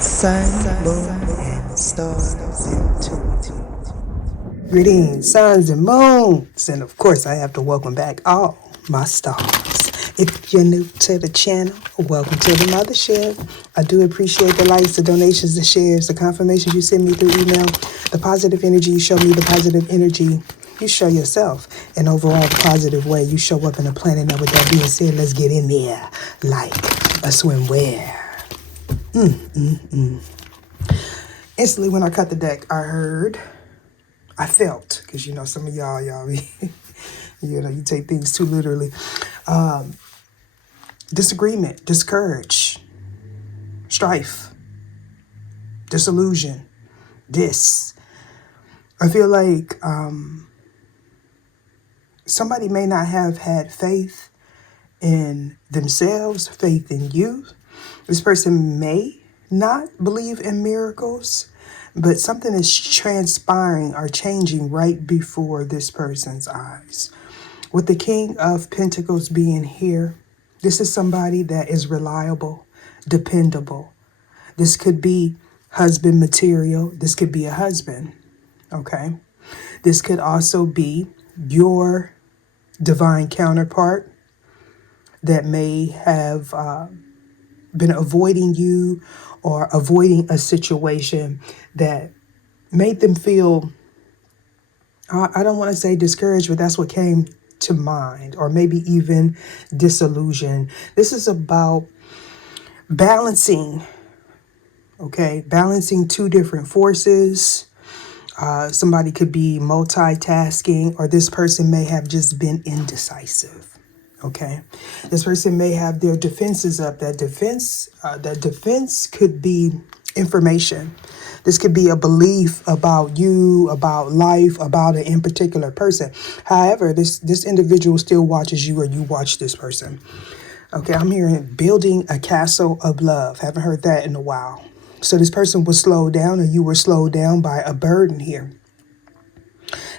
Sun, moon, and stars intuitive. Greetings, suns and moons, and of course I have to welcome back all my stars. If you're new to the channel, welcome to the mothership. I do appreciate the likes, the donations, the shares, the confirmations you send me through email, the positive energy you show me, the positive energy you show yourself, and overall the positive way you show up in the planet. Now with that being said, let's get in there like a swimwear. Instantly when I cut the deck, I felt, because you know some of y'all you take things too literally. Disagreement, discourage, strife, disillusion, I feel like somebody may not have had faith in themselves, faith in you. This person may not believe in miracles, but something is transpiring or changing right before this person's eyes. With the King of Pentacles being here, this is somebody that is reliable, dependable. This could be husband material. This could be a husband, okay? This could also be your divine counterpart that may have been avoiding you or avoiding a situation that made them feel, I don't want to say discouraged, but that's what came to mind, or maybe even disillusion. This is about balancing, okay? Balancing two different forces. Somebody could be multitasking, or this person may have just been indecisive. Okay, this person may have their defenses up. That defense could be information. This could be a belief about you, about life, about an in particular person. However, this individual still watches you, or you watch this person. Okay, I'm hearing building a castle of love. Haven't heard that in a while. So this person was slowed down, or you were slowed down by a burden here.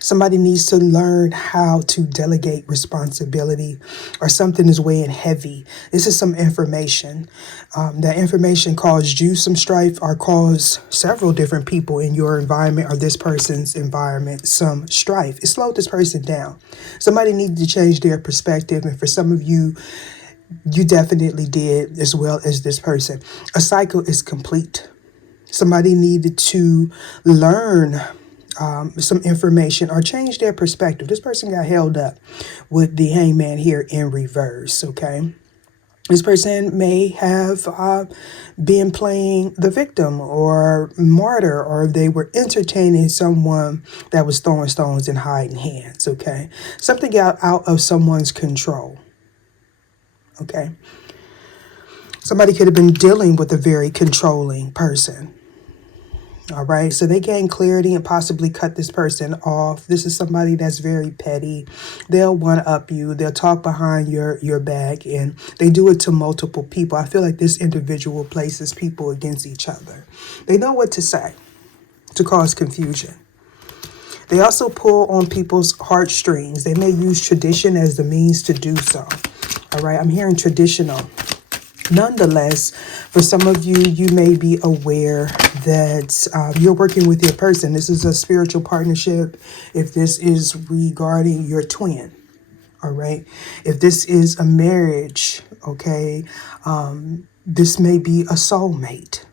Somebody needs to learn how to delegate responsibility, or something is weighing heavy. This is some information. That information caused you some strife, or caused several different people in your environment or this person's environment some strife. It slowed this person down. Somebody needed to change their perspective. And for some of you, you definitely did, as well as this person. A cycle is complete. Somebody needed to learn some information or change their perspective. This person got held up with the hangman here in reverse, okay? This person may have been playing the victim or martyr, or they were entertaining someone that was throwing stones and hiding hands, okay? Something got out of someone's control, okay? Somebody could have been dealing with a very controlling person. All right, so they gain clarity and possibly cut this person off. This is somebody that's very petty. They'll one-up you. They'll talk behind your back, and they do it to multiple people. I feel like this individual places people against each other. They know what to say to cause confusion. They also pull on people's heartstrings. They may use tradition as the means to do so. All right, I'm hearing traditional. Nonetheless, for some of you, you may be aware that you're working with your person. This is a spiritual partnership. If this is regarding your twin, all right? If this is a marriage, okay, this may be a soulmate.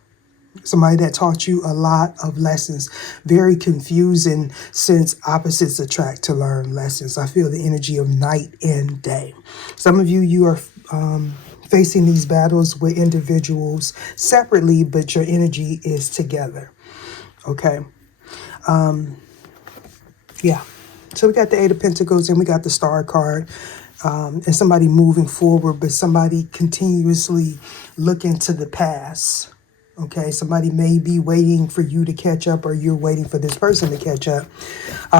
Somebody that taught you a lot of lessons. Very confusing, since opposites attract to learn lessons. I feel the energy of night and day. Some of you are facing these battles with individuals separately, but your energy is together. Okay. Yeah. So we got the Eight of Pentacles and we got the Star card. And somebody moving forward, but somebody continuously looking to the past. Okay, somebody may be waiting for you to catch up, or you're waiting for this person to catch up.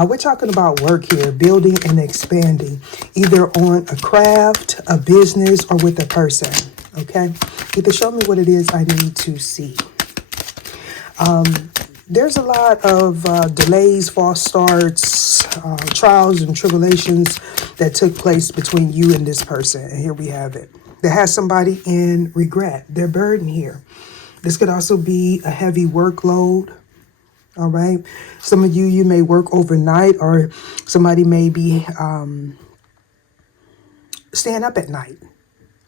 We're talking about work here, building and expanding, either on a craft, a business, or with a person. Okay, either show me what it is I need to see. There's a lot of delays, false starts, trials and tribulations that took place between you and this person. And here we have it. That has somebody in regret. They're burdened here. This could also be a heavy workload. All right. Some of you may work overnight, or somebody may be staying up at night.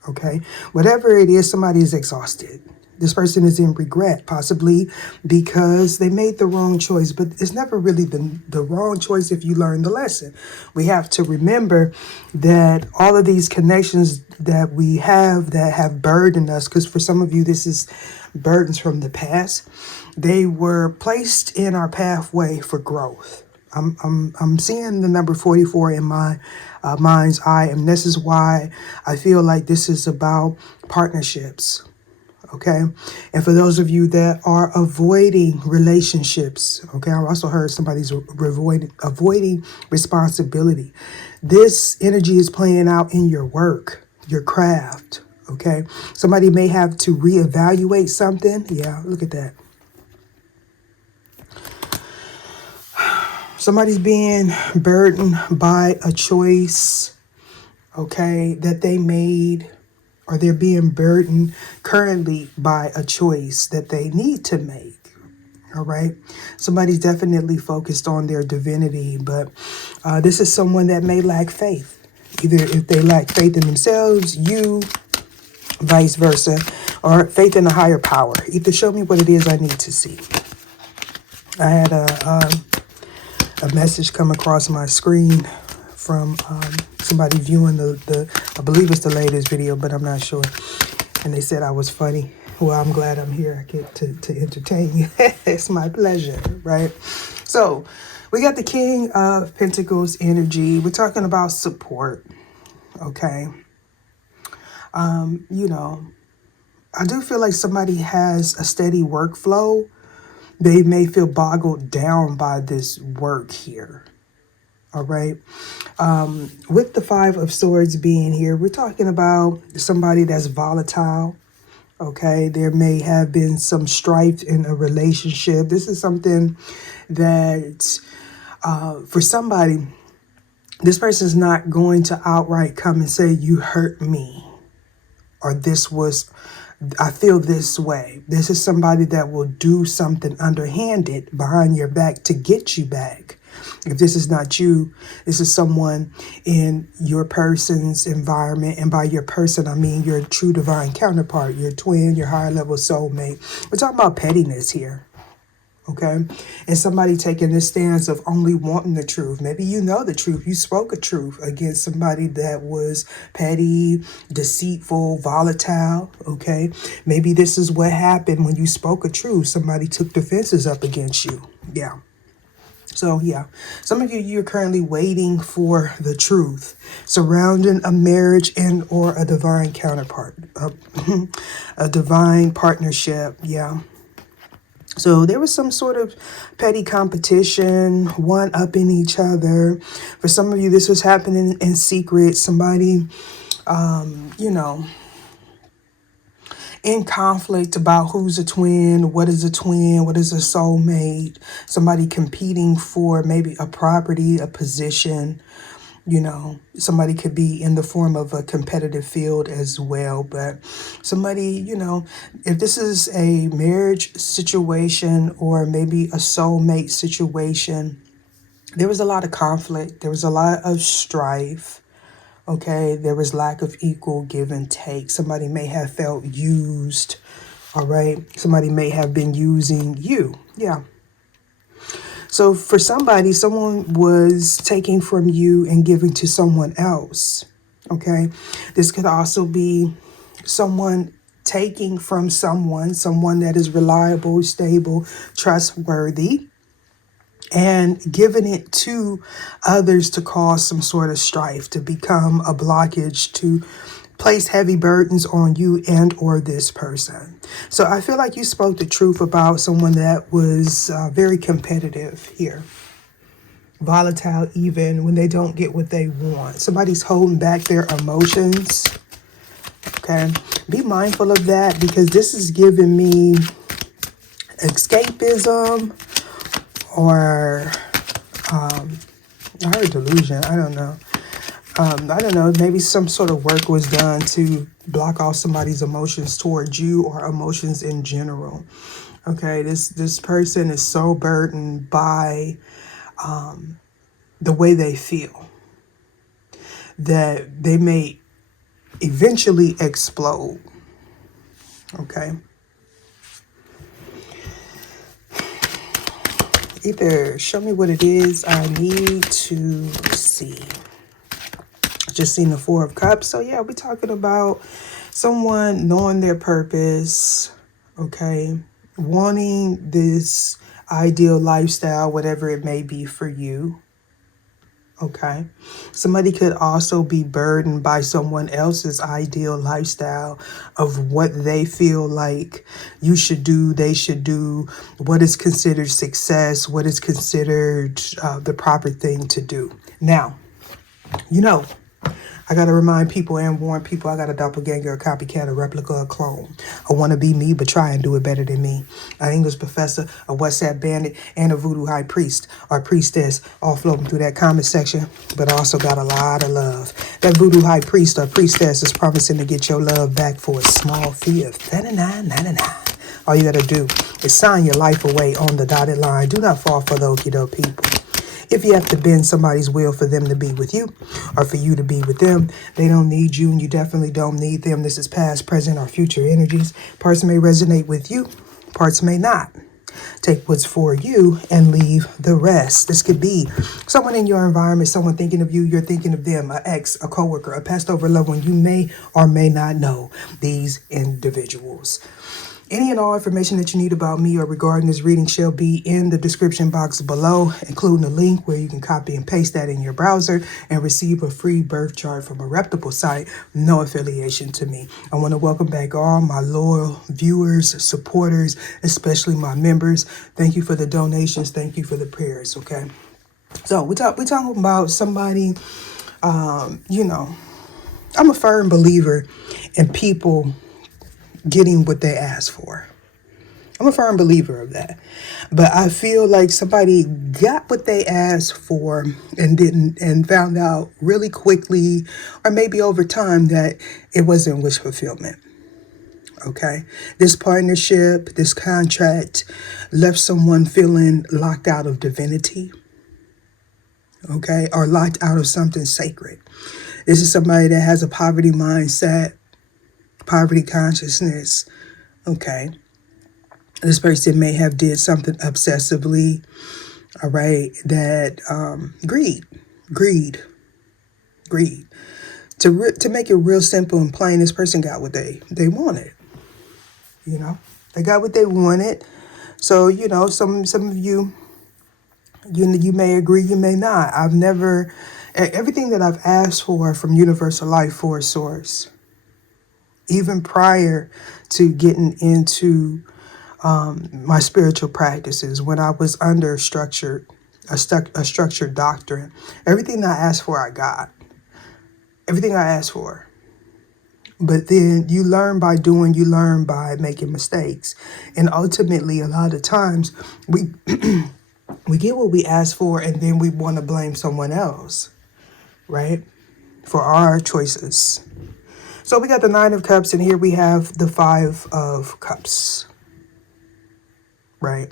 Okay. Whatever it is, somebody is exhausted. This person is in regret, possibly because they made the wrong choice, but it's never really been the wrong choice if you learn the lesson. We have to remember that all of these connections that we have that have burdened us, because for some of you, this is burdens from the past, they were placed in our pathway for growth. I'm seeing the number 44 in my mind's eye, and this is why I feel like this is about partnerships. Okay. And for those of you that are avoiding relationships, okay, I also heard somebody's avoiding responsibility. This energy is playing out in your work, your craft. Okay. Somebody may have to reevaluate something. Yeah, look at that. Somebody's being burdened by a choice, okay, that they made, or they're being burdened currently by a choice that they need to make. All right. Somebody's definitely focused on their divinity, but this is someone that may lack faith. Either if they lack faith in themselves, you, vice versa, or faith in a higher power. Either show me what it is I need to see. I had a message come across my screen from somebody viewing the I believe it's the latest video, but I'm not sure. And they said I was funny. Well, I'm glad I'm here. I get to entertain you. It's my pleasure, right? So we got the King of Pentacles energy. We're talking about support, okay? You know, I do feel like somebody has a steady workflow. They may feel boggled down by this work here. All right. With the Five of Swords being here, we're talking about somebody that's volatile. Okay. There may have been some strife in a relationship. This is something that for somebody, this person's not going to outright come and say, you hurt me, or I feel this way. This is somebody that will do something underhanded behind your back to get you back. If this is not you, this is someone in your person's environment. And by your person, I mean your true divine counterpart, your twin, your higher level soulmate. We're talking about pettiness here. Okay. And somebody taking this stance of only wanting the truth. Maybe you know the truth. You spoke a truth against somebody that was petty, deceitful, volatile. Okay. Maybe this is what happened when you spoke a truth. Somebody took defenses up against you. Yeah. So, yeah, some of you, you're currently waiting for the truth surrounding a marriage and or a divine counterpart, a divine partnership. Yeah. So there was some sort of petty competition, one upping each other. For some of you, this was happening in secret. Somebody, you know, in conflict about who's a twin, what is a soulmate, somebody competing for maybe a property, a position. You know, somebody could be in the form of a competitive field as well. But somebody, you know, if this is a marriage situation or maybe a soulmate situation, there was a lot of conflict. There was a lot of strife. Okay, there was lack of equal give and take. Somebody may have felt used. All right, somebody may have been using you. Yeah. So for somebody, someone was taking from you and giving to someone else. Okay. This could also be someone taking from someone that is reliable, stable, trustworthy, and giving it to others to cause some sort of strife, to become a blockage, to place heavy burdens on you and or this person. So I feel like you spoke the truth about someone that was very competitive here. Volatile even when they don't get what they want. Somebody's holding back their emotions. Okay. Be mindful of that, because this is giving me escapism or I heard delusion. I don't know. Maybe some sort of work was done to Block off somebody's emotions towards you or emotions in general. Okay, this person is so burdened by the way they feel that they may eventually explode. Okay. Either show me what it is I need to see. Just seen the Four of Cups. So yeah, we're talking about someone knowing their purpose, okay, wanting this ideal lifestyle, whatever it may be for you. Okay. Somebody could also be burdened by someone else's ideal lifestyle of what they feel like you should do, they should do, what is considered success, what is considered the proper thing to do. Now, you know, I got to remind people and warn people I got a doppelganger, a copycat, a replica, a clone. I want to be me, but try and do it better than me. An English professor, a WhatsApp bandit, and a voodoo high priest or priestess all floating through that comment section, but I also got a lot of love. That voodoo high priest or priestess is promising to get your love back for a small fee of $39.99. All you got to do is sign your life away on the dotted line. Do not fall for the okie doke people. If you have to bend somebody's will for them to be with you or for you to be with them, they don't need you and you definitely don't need them. This is past, present, or future energies. Parts may resonate with you, parts may not. Take what's for you and leave the rest. This could be someone in your environment, someone thinking of you, you're thinking of them, an ex, a coworker, a passed over loved one. You may or may not know these individuals. Any and all information that you need about me or regarding this reading shall be in the description box below, including a link where you can copy and paste that in your browser and receive a free birth chart from a reputable site, no affiliation to me. I want to welcome back all my loyal viewers, supporters, especially my members. Thank you for the donations. Thank you for the prayers, okay? So we're talking about somebody, you know, I'm a firm believer in people getting what they ask for. I'm a firm believer of that. But I feel like somebody got what they asked for and found out really quickly or maybe over time that it wasn't wish fulfillment. Okay. This partnership, this contract left someone feeling locked out of divinity. Okay. Or locked out of something sacred. This is somebody that has a poverty mindset, poverty consciousness. Okay. This person may have did something obsessively, all right, that greed. To make it real simple and plain, this person got what they wanted. You know, they got what they wanted. So, you know, some of you may agree, you may not. Everything that I've asked for from Universal Life Force Source, even prior to getting into my spiritual practices, when I was under a structured doctrine, everything I asked for, I got. Everything I asked for. But then you learn by doing, you learn by making mistakes. And ultimately, a lot of times, we we get what we ask for and then we want to blame someone else, right? For our choices. So we got the Nine of Cups, and here we have the Five of Cups, right?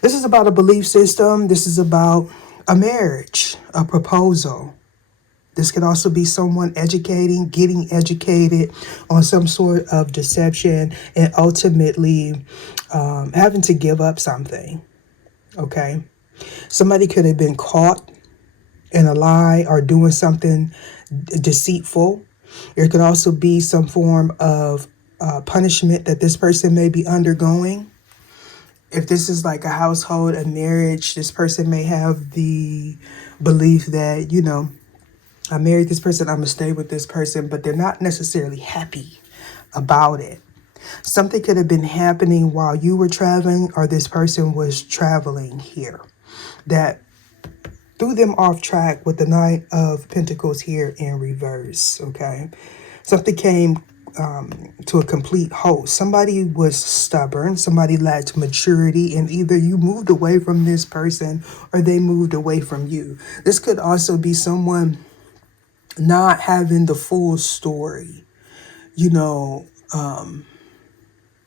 This is about a belief system. This is about a marriage, a proposal. This could also be someone getting educated on some sort of deception and ultimately having to give up something, okay? Somebody could have been caught in a lie or doing something deceitful. There could also be some form of punishment that this person may be undergoing. If this is like a household, a marriage, this person may have the belief that, you know, I married this person, I'm going to stay with this person, but they're not necessarily happy about it. Something could have been happening while you were traveling or this person was traveling here that threw them off track with the Nine of Pentacles here in reverse, okay? Something came to a complete halt. Somebody was stubborn, somebody lacked maturity, and either you moved away from this person or they moved away from you. This could also be someone not having the full story. You know,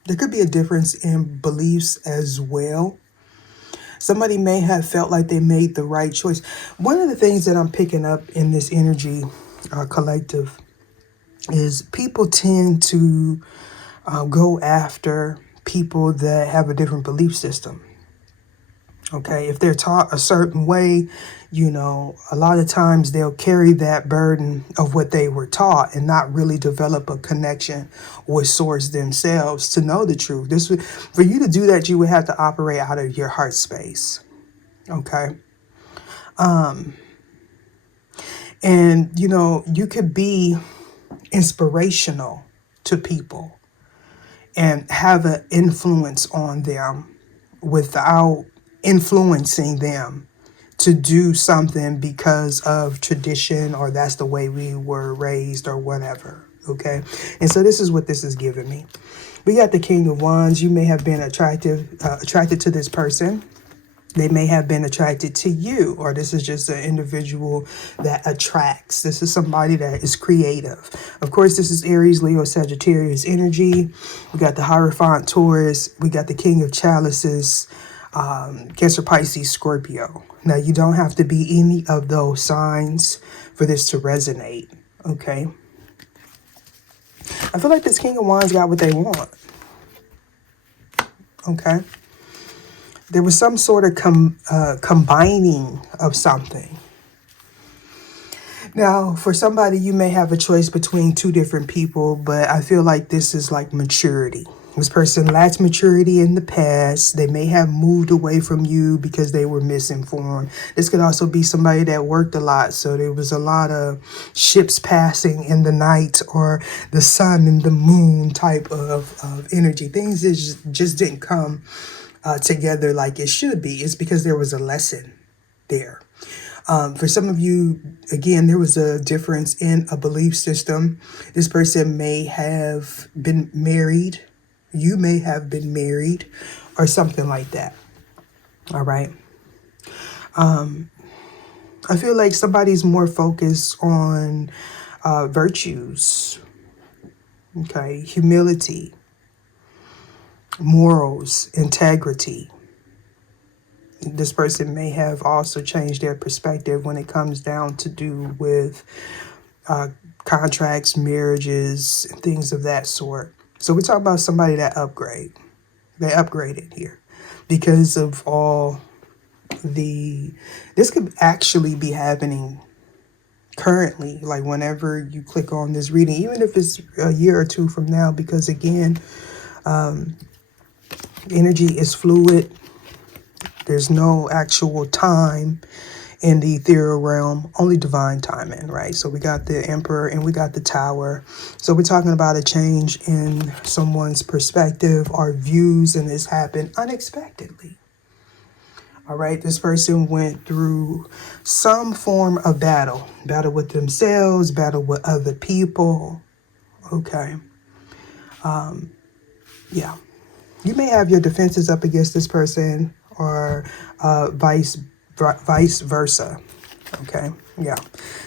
there could be a difference in beliefs as well. Somebody may have felt like they made the right choice. One of the things that I'm picking up in this energy collective is people tend to go after people that have a different belief system. Okay, if they're taught a certain way, you know, a lot of times they'll carry that burden of what they were taught and not really develop a connection with source themselves to know the truth. For you to do that, you would have to operate out of your heart space. Okay. And you know, you could be inspirational to people and have an influence on them without influencing them to do something because of tradition or that's the way we were raised or whatever. Okay. And so this is what this is giving me. We got the King of Wands. You may have been attracted to this person. They may have been attracted to you, or this is just an individual that attracts. This is somebody that is creative. Of course, this is Aries, Leo, Sagittarius energy. We got the Hierophant, Taurus. We got the King of Chalices, Cancer, Pisces, Scorpio. Now, you don't have to be any of those signs for this to resonate, okay? I feel like this King of Wands got what they want, okay? There was some sort of combining of something. Now, for somebody, you may have a choice between two different people, but I feel like this is like maturity. This person lacked maturity in the past. They may have moved away from you because they were misinformed. This could also be somebody that worked a lot. So there was a lot of ships passing in the night or the sun and the moon type of energy. Things that just didn't come together like it should be. It's because there was a lesson there. For some of you, again, there was a difference in a belief system. This person may have been married. You may have been married or something like that. All right. I feel like somebody's more focused on virtues. Okay. Humility, morals, integrity. This person may have also changed their perspective when it comes down to do with contracts, marriages, and things of that sort. So we're talking about somebody that upgrade. They upgraded here because of all this could actually be happening currently, like whenever you click on this reading, even if it's a year or two from now, because again, energy is fluid. There's no actual time in the ethereal realm, only divine timing, right? So we got the Emperor and we got the Tower. So we're talking about a change in someone's perspective or views, and this happened unexpectedly. All right, this person went through some form of battle with themselves, battle with other people. Okay. Yeah. You may have your defenses up against this person or vice versa. Okay. Yeah.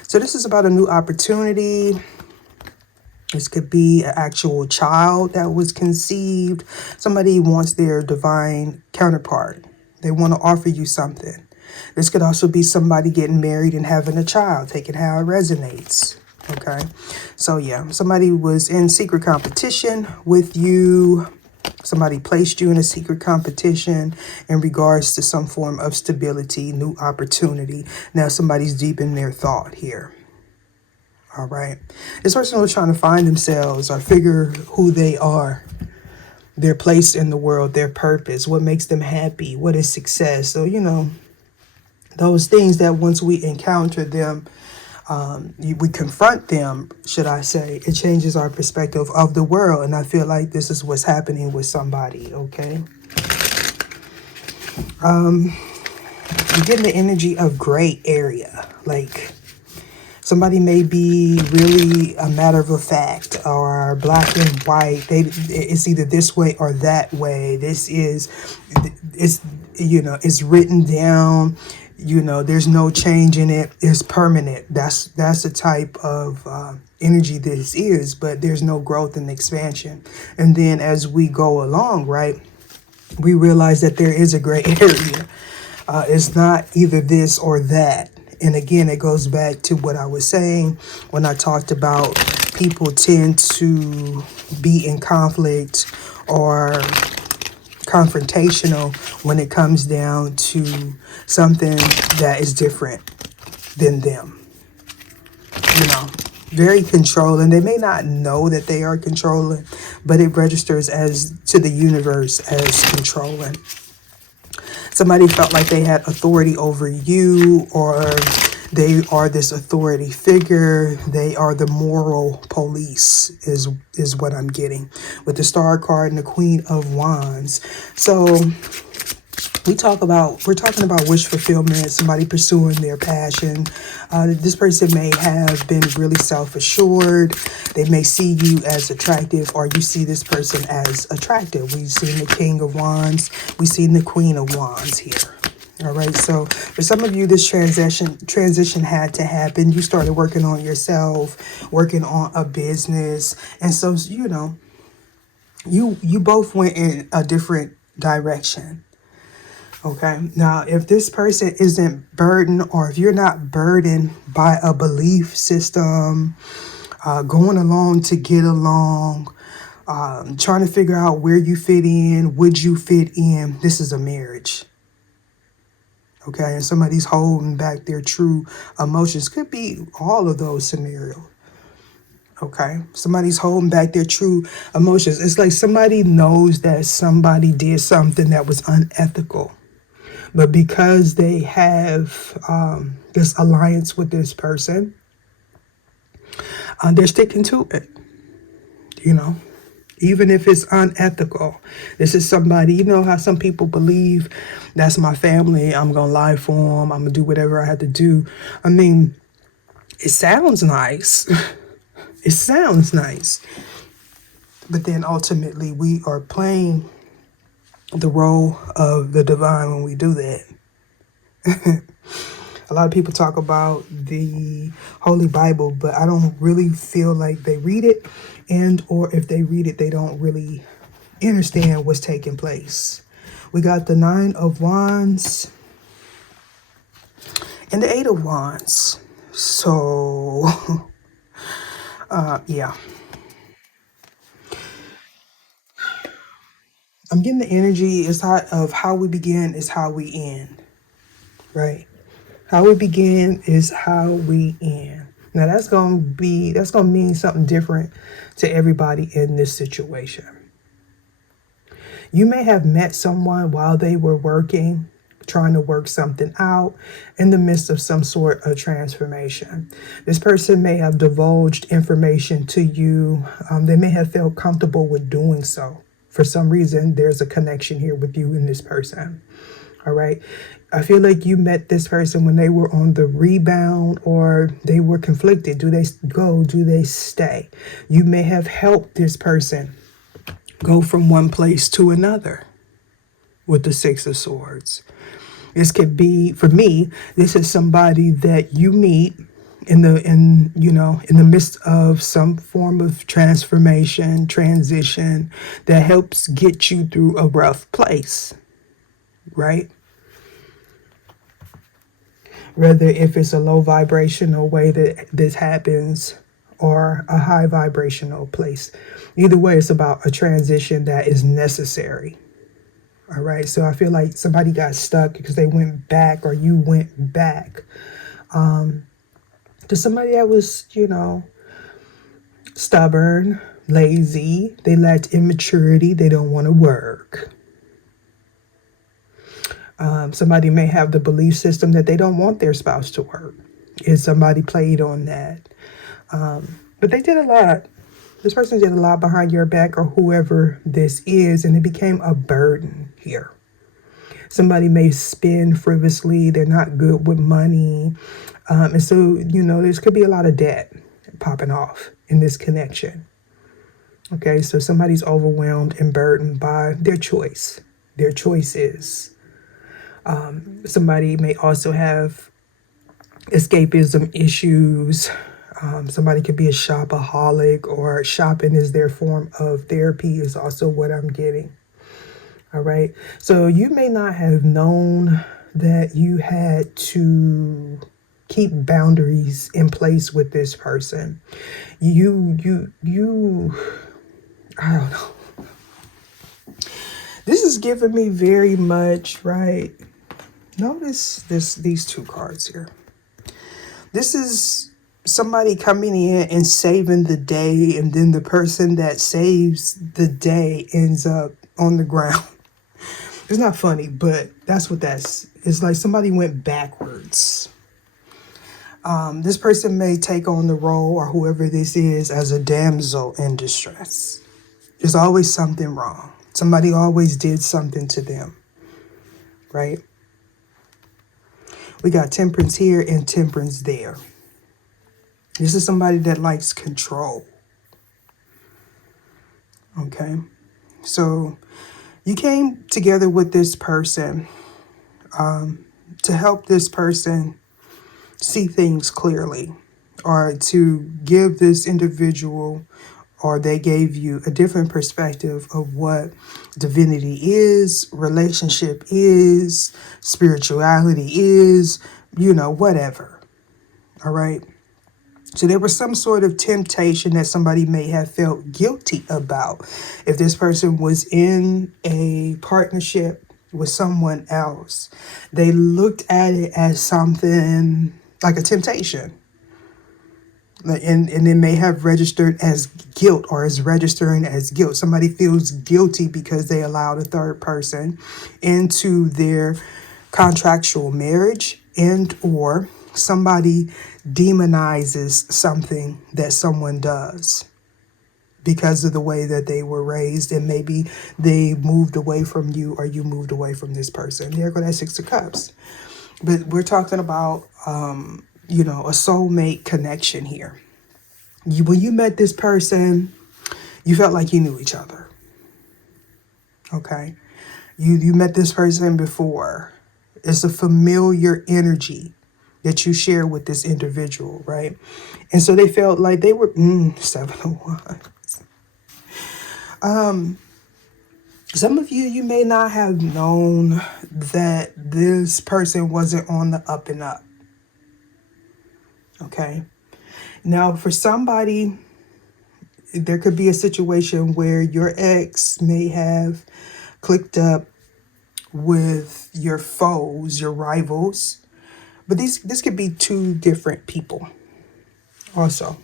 So this is about a new opportunity. This could be an actual child that was conceived. Somebody wants their divine counterpart. They want to offer you something. This could also be somebody getting married and having a child, taking how it resonates. Okay. So yeah, somebody was in secret competition with you. Somebody placed you in a secret competition in regards to some form of stability, new opportunity. Now somebody's deep in their thought here. All right. This person was trying to find themselves or figure who they are, their place in the world, their purpose, what makes them happy, what is success. So, you know, those things that once we encounter them, we confront them, should I say, it changes our perspective of the world. And I feel like this is what's happening with somebody, okay? You're getting the energy of gray area. Like somebody may be really a matter of fact or black and white. It's either this way or that way. It's written down. There's no change in it. It's permanent. That's the type of energy this is, but there's no growth and expansion. And then as we go along, right, we realize that there is a gray area. It's not either this or that. And again, it goes back to what I was saying when I talked about people tend to be in conflict or confrontational when it comes down to something that is different than them. Very controlling. They may not know that they are controlling, but it registers as to the universe as controlling. Somebody felt like they had authority over you, or they are this authority figure. They are the moral police is what I'm getting with the Star card and the Queen of Wands. So we're talking about wish fulfillment, somebody pursuing their passion. This person may have been really self-assured. They may see you as attractive, or you see this person as attractive. We've seen the King of Wands. We've seen the Queen of Wands here. All right. So for some of you, this transition had to happen. You started working on yourself, working on a business. And so, you both went in a different direction. Okay. Now, if this person isn't burdened, or if you're not burdened by a belief system, going along to get along, trying to figure out where you fit in, would you fit in, this is a marriage. Okay. And somebody's holding back their true emotions. Could be all of those scenarios. Okay. Somebody's holding back their true emotions. It's like somebody knows that somebody did something that was unethical. But because they have this alliance with this person, they're sticking to it, even if it's unethical. This is somebody, how some people believe, that's my family, I'm going to lie for them, I'm going to do whatever I have to do. I mean, it sounds nice. It sounds nice. But then ultimately we are playing the role of the divine when we do that. A lot of people talk about the Holy Bible, but I don't really feel like they read it, or if they read it, they don't really understand what's taking place. We got the 9 of Wands and the 8 of Wands. So, yeah. I'm getting the energy of how we begin is how we end, right? How we begin is how we end. Now that's gonna mean something different to everybody in this situation. You may have met someone while they were working, trying to work something out in the midst of some sort of transformation. This person may have divulged information to you. They may have felt comfortable with doing so. For some reason, there's a connection here with you and this person. All right. I feel like you met this person when they were on the rebound, or they were conflicted. Do they go? Do they stay? You may have helped this person go from one place to another with the 6 of Swords. This could be, for me, this is somebody that you meet in the midst of some form of transformation, transition that helps get you through a rough place, right? Whether if it's a low vibrational way that this happens, or a high vibrational place. Either way, it's about a transition that is necessary. All right. So I feel like somebody got stuck because they went back, or you went back to somebody that was, stubborn, lazy. They lacked immaturity. They don't want to work. Somebody may have the belief system that they don't want their spouse to work. And somebody played on that. But they did a lot. This person did a lot behind your back, or whoever this is, and it became a burden here. Somebody may spend frivolously. They're not good with money. And so, there could be a lot of debt popping off in this connection. Okay, so somebody's overwhelmed and burdened by their choice. Their choices. Somebody may also have escapism issues. Somebody could be a shopaholic, or shopping is their form of therapy, is also what I'm getting. All right. So you may not have known that you had to keep boundaries in place with this person. I don't know. This is giving me very much, right? Notice these two cards here. This is somebody coming in and saving the day, and then the person that saves the day ends up on the ground. It's not funny, but that's what it's like. Somebody went backwards. This person may take on the role, or whoever this is, as a damsel in distress. There's always something wrong. Somebody always did something to them, right? We got temperance here and temperance there. This is somebody that likes control. Okay. So you came together with this person to help this person see things clearly, or to give this individual, or they gave you a different perspective of what divinity is, relationship is, spirituality is, whatever. All right. So there was some sort of temptation that somebody may have felt guilty about. If this person was in a partnership with someone else, they looked at it as something like a temptation. And it may have registered as guilt, or is registering as guilt. Somebody feels guilty because they allowed a third person into their contractual marriage, and or somebody demonizes something that someone does because of the way that they were raised, and maybe they moved away from you, or you moved away from this person. There go that Six of Cups. But we're talking about, a soulmate connection here. When you met this person, you felt like you knew each other. Okay? You met this person before. It's a familiar energy that you share with this individual, right? And so they felt like they were 701. Some of you may not have known that this person wasn't on the up and up. Okay. Now, for somebody, there could be a situation where your ex may have clicked up with your foes, your rivals. But this could be two different people also.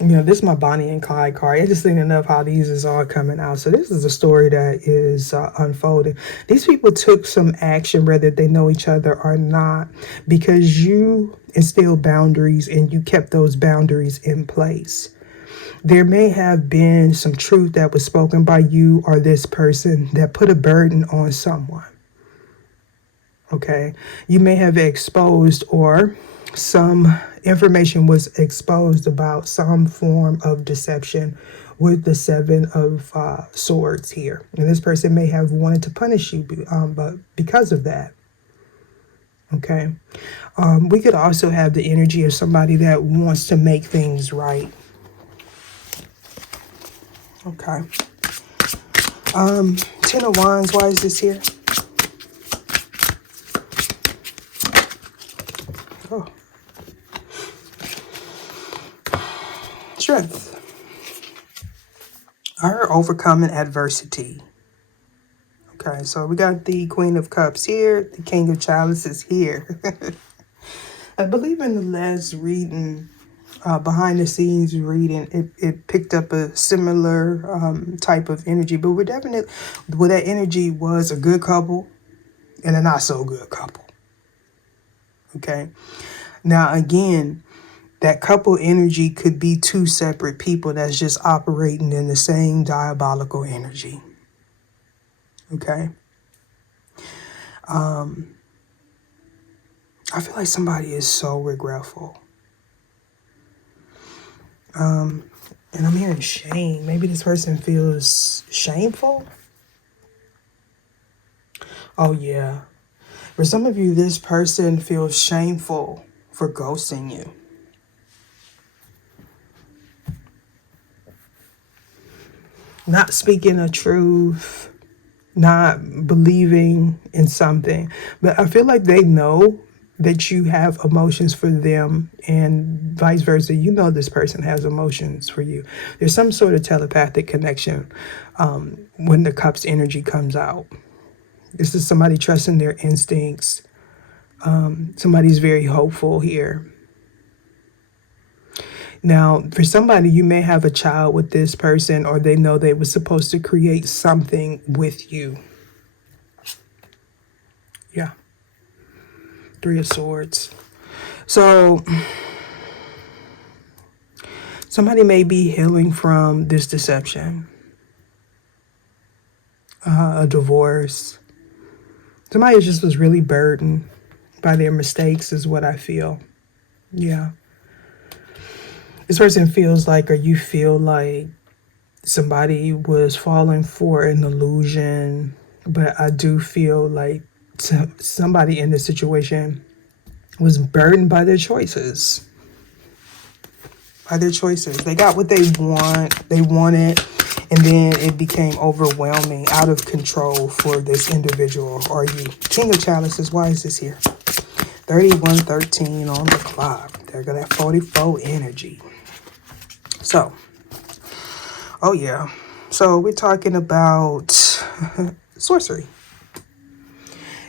This is my Bonnie and Clyde card. Interesting enough how these is all coming out. So this is a story that is unfolding. These people took some action, whether they know each other or not, because you instilled boundaries and you kept those boundaries in place. There may have been some truth that was spoken by you or this person that put a burden on someone. Okay. You may have exposed, or some information was exposed about some form of deception with the Seven of Swords here. And this person may have wanted to punish you, but because of that. Okay. We could also have the energy of somebody that wants to make things right. Okay. 10 of Wands, why is this here? Oh. Strength. Her overcoming adversity. Okay, so we got the Queen of Cups here. The King of Chalices here. I believe in the last reading, behind the scenes reading, it picked up a similar type of energy. But we're definitely, well, that energy was a good couple and a not so good couple. Okay. Now, again, that couple energy could be two separate people that's just operating in the same diabolical energy. Okay. I feel like somebody is so regretful. And I'm hearing shame. Maybe this person feels shameful. Oh, yeah. For some of you, this person feels shameful for ghosting you. Not speaking the truth, not believing in something. But I feel like they know that you have emotions for them and vice versa. You know this person has emotions for you. There's some sort of telepathic connection when the cup's energy comes out. This is somebody trusting their instincts. Somebody's very hopeful here. Now, for somebody, you may have a child with this person, or they know they were supposed to create something with you. Yeah. Three of Swords. So, somebody may be healing from this deception, a divorce. Somebody just was really burdened by their mistakes, is what I feel. Yeah. This person feels like, or you feel like, somebody was falling for an illusion, but I do feel like somebody in this situation was burdened by their choices. By their choices. They got what they wanted, and then it became overwhelming, out of control for this individual or you. King of Chalices, why is this here? 3113 on the clock. There go that 44 energy. So, oh yeah. So we're talking about sorcery.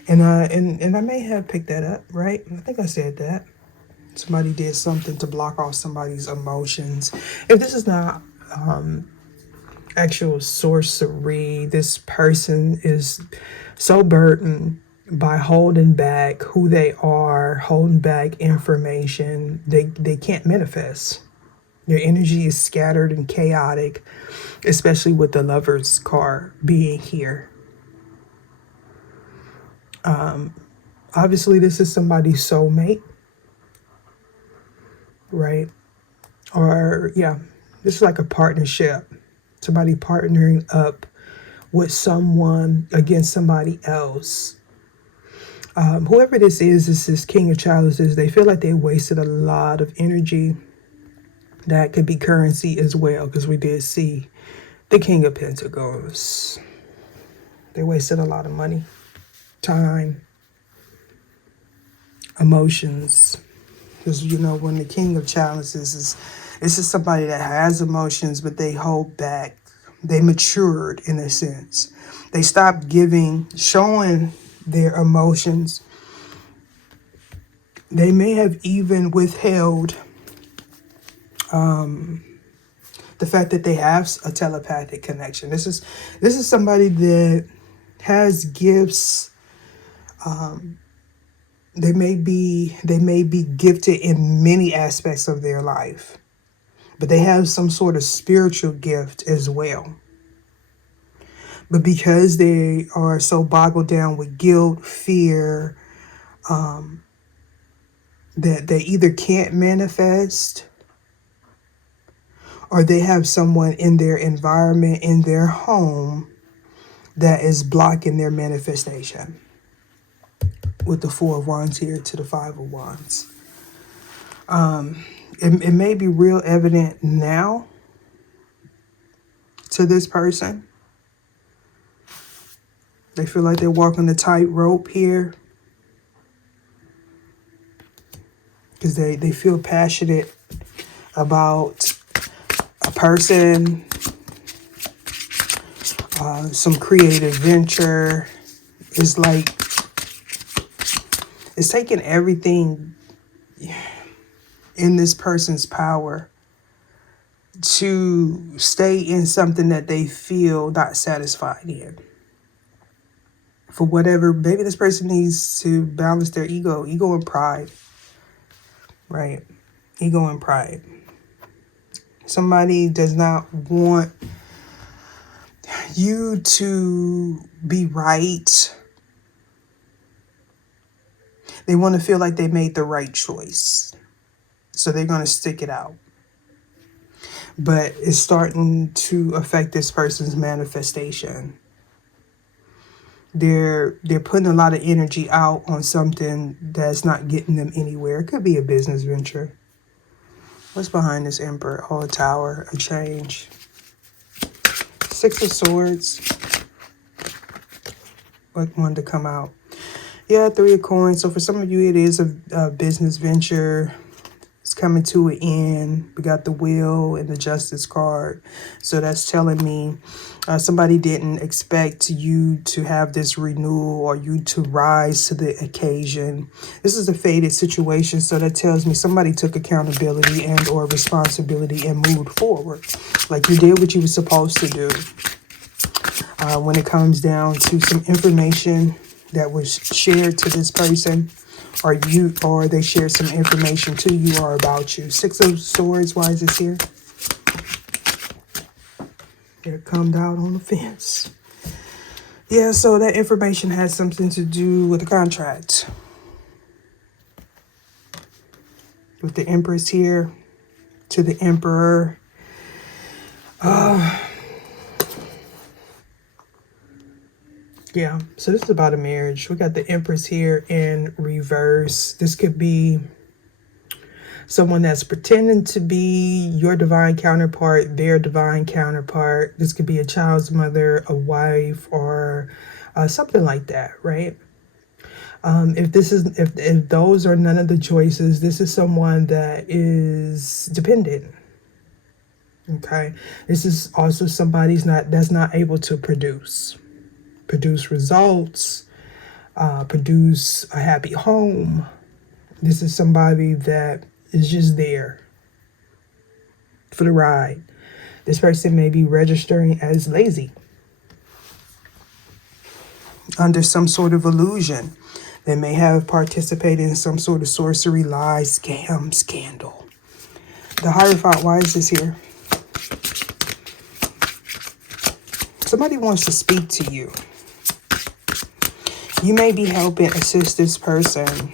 And I may have picked that up, right? I think I said that. Somebody did something to block off somebody's emotions. If this is not actual sorcery, this person is so burdened by holding back who they are, holding back information, they can't manifest. Your energy is scattered and chaotic, especially with the Lover's card being here. Obviously, this is somebody's soulmate, right? Or, yeah, this is like a partnership. Somebody partnering up with someone against somebody else. Whoever this is King of Chalices. They feel like they wasted a lot of energy. That could be currency as well, because we did see the King of Pentacles. They wasted a lot of money, time, emotions. Because, you know, when the King of Chalices is, this is somebody that has emotions, but they hold back. They matured in a sense. They stopped showing their emotions. They may have even withheld the fact that they have a telepathic connection. This is somebody that has gifts. They may be gifted in many aspects of their life, but they have some sort of spiritual gift as well. But because they are so boggled down with guilt, fear, that they either can't manifest, or they have someone in their environment, in their home, that is blocking their manifestation. With the Four of Wands here to the Five of Wands. It may be real evident now to this person. They feel like they're walking the tightrope here. Because they feel passionate about a person, some creative venture. It's like it's taking everything in this person's power to stay in something that they feel not satisfied in. For whatever, maybe this person needs to balance their ego and pride, right? Ego and pride. Somebody does not want you to be right. They want to feel like they made the right choice. So they're going to stick it out. But it's starting to affect this person's manifestation. they're putting a lot of energy out on something that's not getting them anywhere. It could be a business venture. What's behind this Emperor? Oh, a Tower, a change. Six of Swords. What wanted to come out? Yeah, Three of Coins. So for some of you, it is a business venture. It's coming to an end. We got the Wheel and the Justice card. So that's telling me somebody didn't expect you to have this renewal or you to rise to the occasion. This is a fated situation. So that tells me somebody took accountability and or responsibility and moved forward. Like you did what you were supposed to do. When it comes down to some information that was shared to this person, or they shared some information to you or about you. Six of Swords, why is this here? They're come out on the fence. Yeah, so that information has something to do with the contract. With the Empress here to the Emperor. Yeah, so this is about a marriage. We got the Empress here in reverse. This could be someone that's pretending to be your divine counterpart, their divine counterpart. This could be a child's mother, a wife, or something like that, right? If those are none of the choices, this is someone that is dependent. Okay, this is also somebody's that's not able to produce results, produce a happy home. This is somebody that is just there for the ride. This person may be registering as lazy under some sort of illusion. They may have participated in some sort of sorcery, lie, scam, scandal. The Hierophant, why is this here? Somebody wants to speak to you. You may be helping assist this person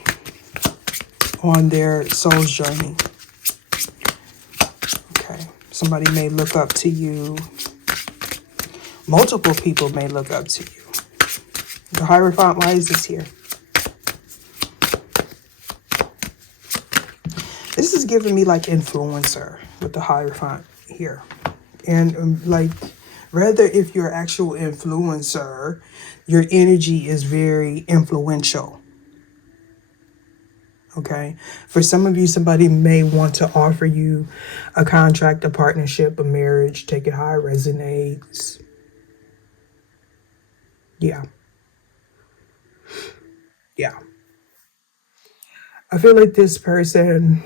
on their soul's journey. Okay. Somebody may look up to you. Multiple people may look up to you. The Hierophant, why is this here? This is giving me like influencer with the Hierophant here. And like, rather if you're actual influencer, your energy is very influential. Okay. For some of you, somebody may want to offer you a contract, a partnership, a marriage. Take it how it resonates. Yeah. Yeah. I feel like this person,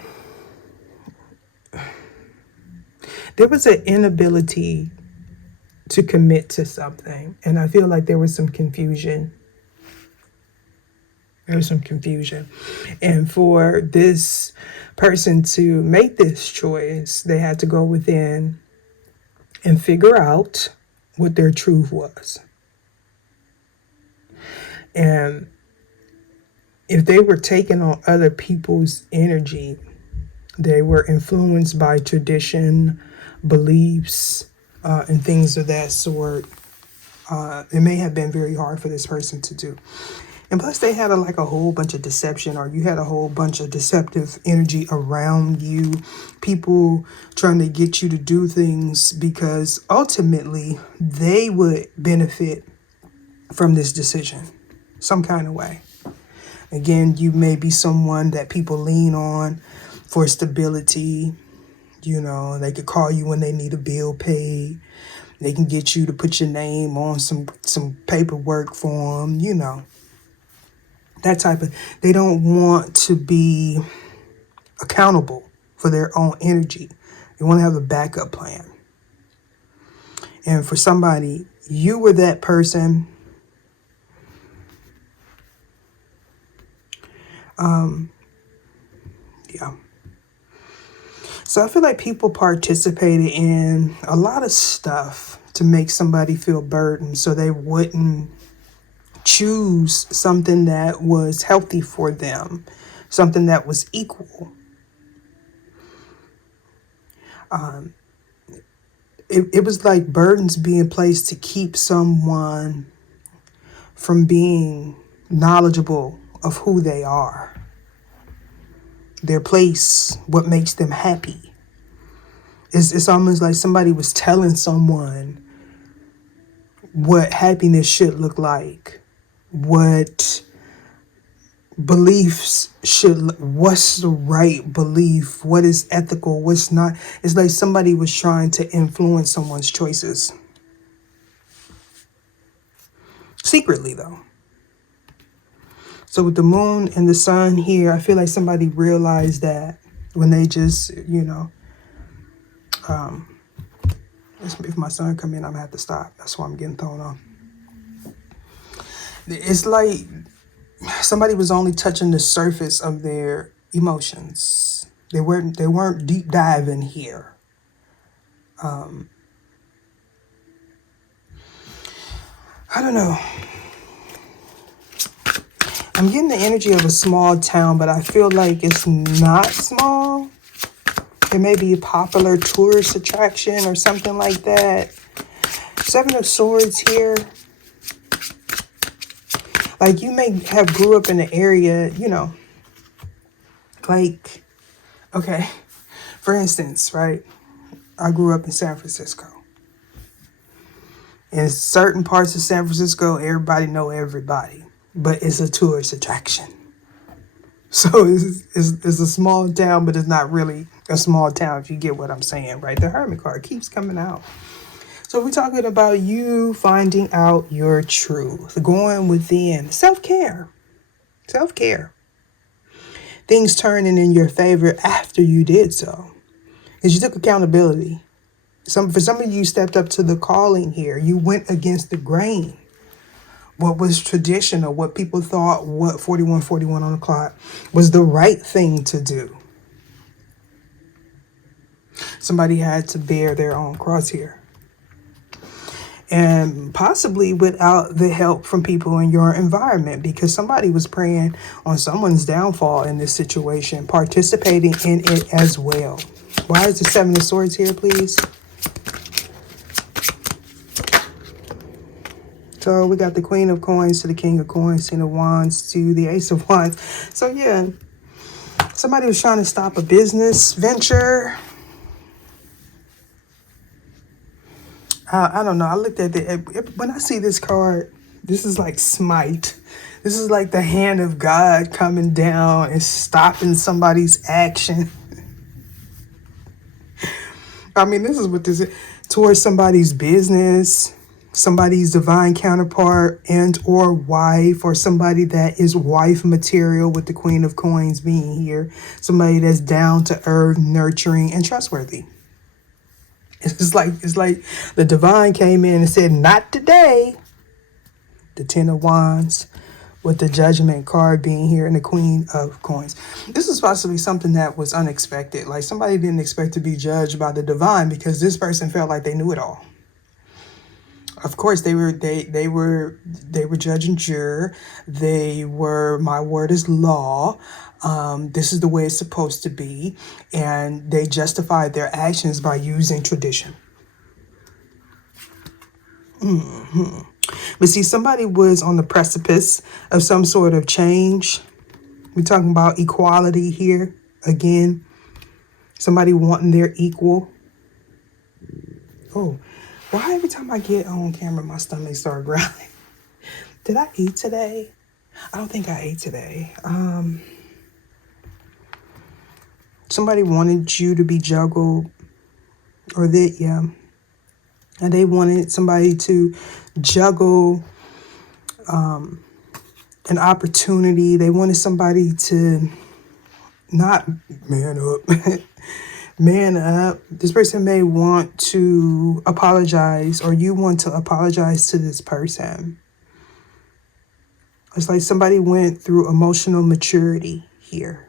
there was an inability to commit to something. And I feel like there was some confusion. There was some confusion. And for this person to make this choice, they had to go within and figure out what their truth was. And if they were taking on other people's energy, they were influenced by tradition, beliefs, and things of that sort. It may have been very hard for this person to do. And plus they had like a whole bunch of deception, or you had a whole bunch of deceptive energy around you. People trying to get you to do things because ultimately they would benefit from this decision some kind of way. Again, you may be someone that people lean on for stability. You know, they could call you when they need a bill paid. They can get you to put your name on some paperwork for them, you know. That type of, they don't want to be accountable for their own energy. They want to have a backup plan. And for somebody, you were that person. Yeah. So I feel like people participated in a lot of stuff to make somebody feel burdened so they wouldn't choose something that was healthy for them, something that was equal. It was like burdens being placed to keep someone from being knowledgeable of who they are, their place, what makes them happy. It's almost like somebody was telling someone what happiness should look like, what beliefs what's the right belief, what is ethical, what's not. It's like somebody was trying to influence someone's choices. Secretly, though. So with the moon and the sun here, I feel like somebody realized that when they just, if my son come in, I'm gonna have to stop. That's why I'm getting thrown off. It's like somebody was only touching the surface of their emotions. They weren't deep diving here. I don't know. I'm getting the energy of a small town, but I feel like it's not small. It may be a popular tourist attraction or something like that. Seven of Swords here. Like you may have grew up in an area, like, okay, for instance, right? I grew up in San Francisco. In certain parts of San Francisco, everybody know everybody, but it's a tourist attraction. So it's a small town, but it's not really a small town, if you get what I'm saying, right? The Hermit card keeps coming out. So we're talking about you finding out your truth, going within, self-care. Things turning in your favor after you did so, because you took accountability. For some of you stepped up to the calling here. You went against the grain. What was traditional, what people thought, what 4141 on the clock was the right thing to do. Somebody had to bear their own cross here. And possibly without the help from people in your environment, because somebody was praying on someone's downfall in this situation, participating in it as well. Why is the Seven of Swords here, please? So we got the Queen of Coins to the King of Coins, Ten of Wands to the Ace of Wands. So yeah, somebody was trying to stop a business venture. I don't know. I looked at it. When I see this card, this is like smite. This is like the hand of God coming down and stopping somebody's action. I mean, this is what this is. Towards somebody's business, somebody's divine counterpart and or wife, or somebody that is wife material, with the Queen of Coins being here. Somebody that's down to earth, nurturing, and trustworthy. It's like the divine came in and said, not today. The Ten of Wands with the Judgment card being here and the Queen of Coins. This is possibly something that was unexpected. Like somebody didn't expect to be judged by the divine, because this person felt like they knew it all. Of course, they were judge and juror. They were, my word is law. This is the way it's supposed to be. And they justified their actions by using tradition. But see, somebody was on the precipice of some sort of change. We're talking about equality here again. Somebody wanting their equal. Oh, why every time I get on camera, my stomach starts growling? Did I eat today? I don't think I ate today. Somebody wanted you to be juggled, or that, yeah. And they wanted somebody to juggle an opportunity. They wanted somebody to not man up. Man up. This person may want to apologize, or you want to apologize to this person. It's like somebody went through emotional maturity here.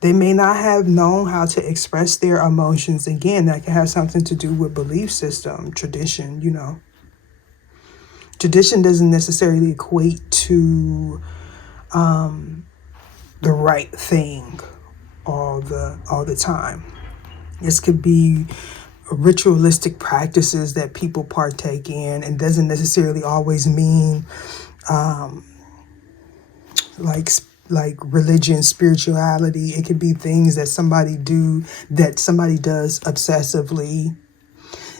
They may not have known how to express their emotions. Again, that can have something to do with belief system, tradition, Tradition doesn't necessarily equate to the right thing all the time. This could be ritualistic practices that people partake in, and doesn't necessarily always mean like like religion, spirituality. It could be things that somebody does obsessively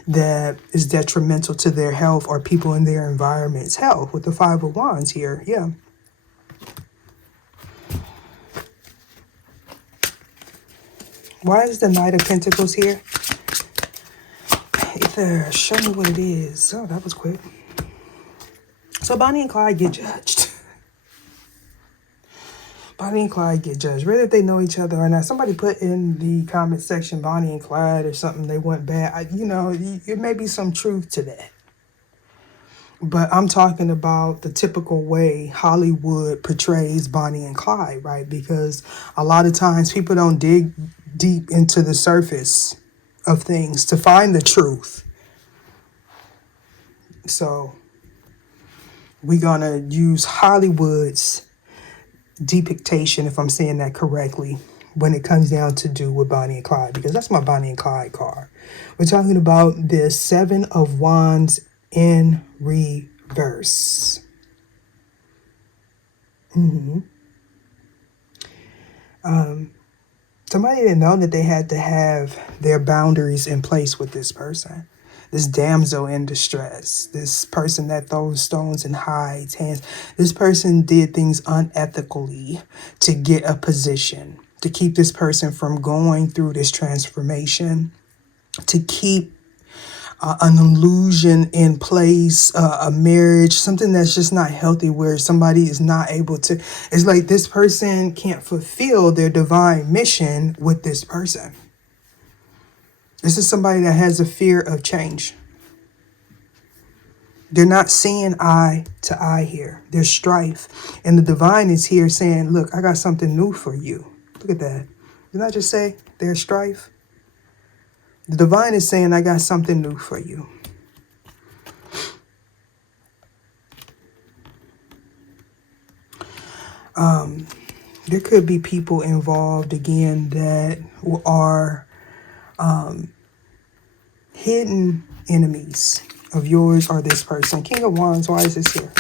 that is detrimental to their health or people in their environment's health with the Five of Wands here. Yeah. Why is the Knight of Pentacles here? Either show me what it is. Oh, that was quick. So Bonnie and Clyde get judged. Bonnie and Clyde get judged, whether if they know each other or not. Somebody put in the comment section Bonnie and Clyde or something they want bad. It may be some truth to that. But I'm talking about the typical way Hollywood portrays Bonnie and Clyde, right? Because a lot of times people don't dig deep into the surface of things to find the truth. So we're going to use Hollywood's depiction, if I'm saying that correctly, when it comes down to do with Bonnie and Clyde, because that's my Bonnie and Clyde card. We're talking about the Seven of Wands in reverse. Somebody didn't know that they had to have their boundaries in place with this person. This damsel in distress, this person that throws stones and hides hands. This person did things unethically to get a position, to keep this person from going through this transformation, to keep an illusion in place, a marriage, something that's just not healthy, where somebody is not able to, it's like this person can't fulfill their divine mission with this person. This is somebody that has a fear of change. They're not seeing eye to eye here. There's strife. And the divine is here saying, look, I got something new for you. Look at that. Didn't I just say there's strife? The divine is saying, I got something new for you. There could be people involved, again, that are hidden enemies of yours or this person. King of Wands, why is this here?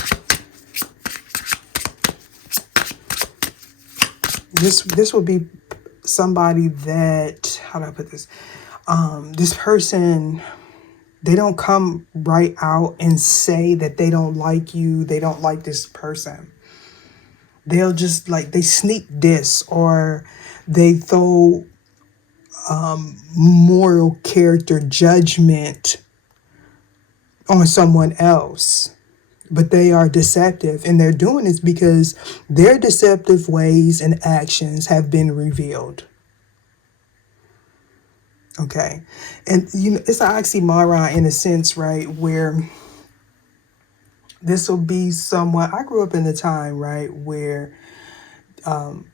This would be somebody that, how do I put this? This person, they don't come right out and say that they don't like you, they don't like this person. They'll just they sneak diss, or they throw moral character judgment on someone else. But they are deceptive, and they're doing this because their deceptive ways and actions have been revealed. Okay. And, it's an oxymoron in a sense, right? Where this will be someone, I grew up in the time, right, where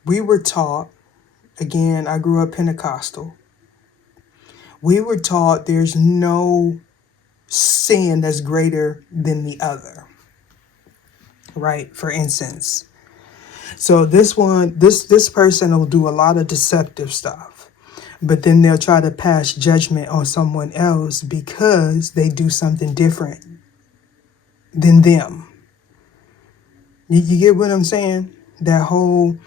we were taught, again, I grew up Pentecostal. We were taught there's no sin that's greater than the other, right? For instance. So this person will do a lot of deceptive stuff, but then they'll try to pass judgment on someone else because they do something different than them. You get what I'm saying? That whole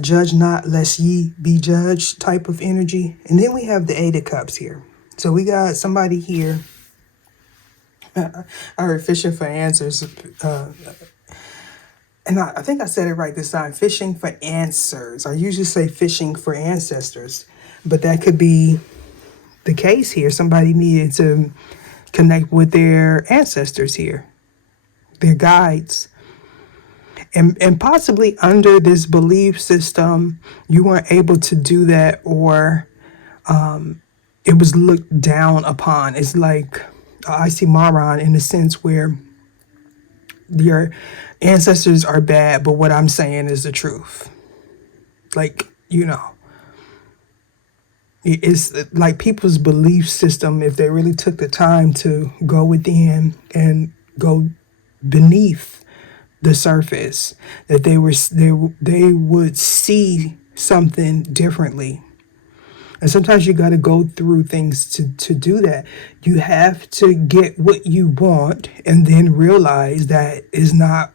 judge not lest ye be judged type of energy. And then we have the Eight of Cups here. So we got somebody here. I heard fishing for answers. And I think I said it right this time. Fishing for answers. I usually say fishing for ancestors. But that could be the case here. Somebody needed to connect with their ancestors here, their guides. And possibly under this belief system, you weren't able to do that, or it was looked down upon. It's like oxymoron in the sense where your ancestors are bad, but what I'm saying is the truth. It's like people's belief system, if they really took the time to go within and go beneath the surface, that they would see something differently. And sometimes you got to go through things to do that. You have to get what you want and then realize that is not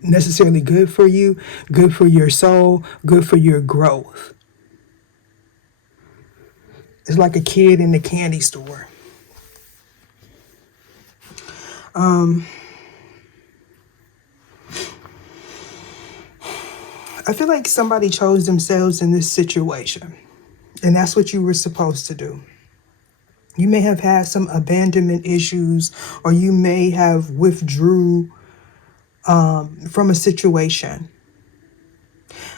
necessarily good for you, good for your soul, good for your growth. It's like a kid in the candy store. I feel like somebody chose themselves in this situation, and that's what you were supposed to do. You may have had some abandonment issues, or you may have withdrew from a situation.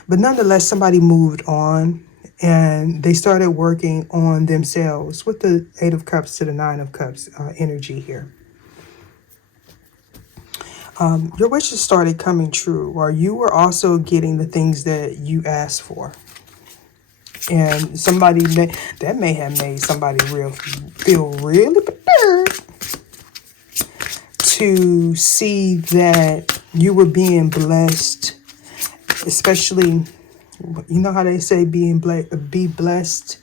But nonetheless, somebody moved on and they started working on themselves with the Eight of Cups to the Nine of Cups energy here. Your wishes started coming true, or you were also getting the things that you asked for. And that may have made somebody feel really better to see that you were being blessed, especially, you know how they say be blessed.